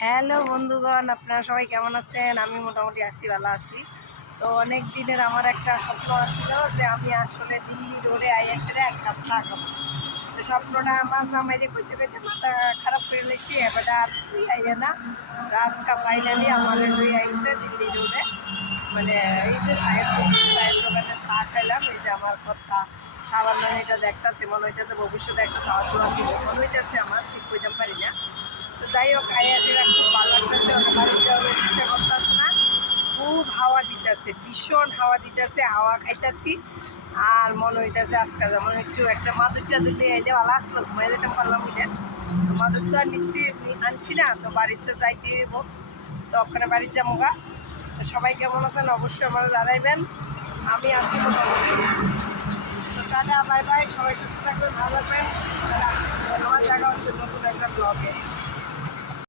Hello বন্ধুগণ, আপনারা সবাই কেমন আছেন? আমি মোটামুটি আছি, ভালো আছি। তো অনেক দিনের আমার একটা স্বপ্ন আসছিল যে আমি আসলে দিল্লি রোডে আইএসে এক কাপ চা খাব। তো স্বপ্নটা আমার জামাইরে করতে করতে মাথা খারাপ করে লেছি এবারে আর আইয়ে না। আজকে ফাইনালি আমার লই আইছে দিল্লি রোডে মানে এই যে সাহেব চায়ের দোকানে চা খাইলাম, এই যে আমার কথা। সাবান এটা দেখতেছে মনে হইতেছে, ভবিষ্যতে একটা দোকান দিব মনে হইতেছে আমার, ঠিক কইতে পারি না। তো যাই হোক আইয়াসেরা খুব ভালো লাগতেছে ওদের বাড়িতে ইচ্ছে করতেছে না। খুব হাওয়া দিতেছে, ভীষণ হাওয়া দিতেছে, হাওয়া খাইতেছি। আর মনে হইতেছে আজকে যেমন একটু একটা মাদুর টাদুর নিয়ে এলে ভালো আসলো ঘুমাই যেতে পারলাম না। তো মাদুর তো আর নিচ্ছি আনছি না, তো বাড়িতে যাইতে হইব। তো ওখানে বাড়ির যাব গা তো সবাই কেমন আছেন? অবশ্যই আমার জানাইবেন। আমি আছি তো টাটা, বাই বাই। সবাই সুস্থ থাকবেন, ভালো থাকবেন। আমার দেখা হচ্ছে নতুন একটা ব্লগে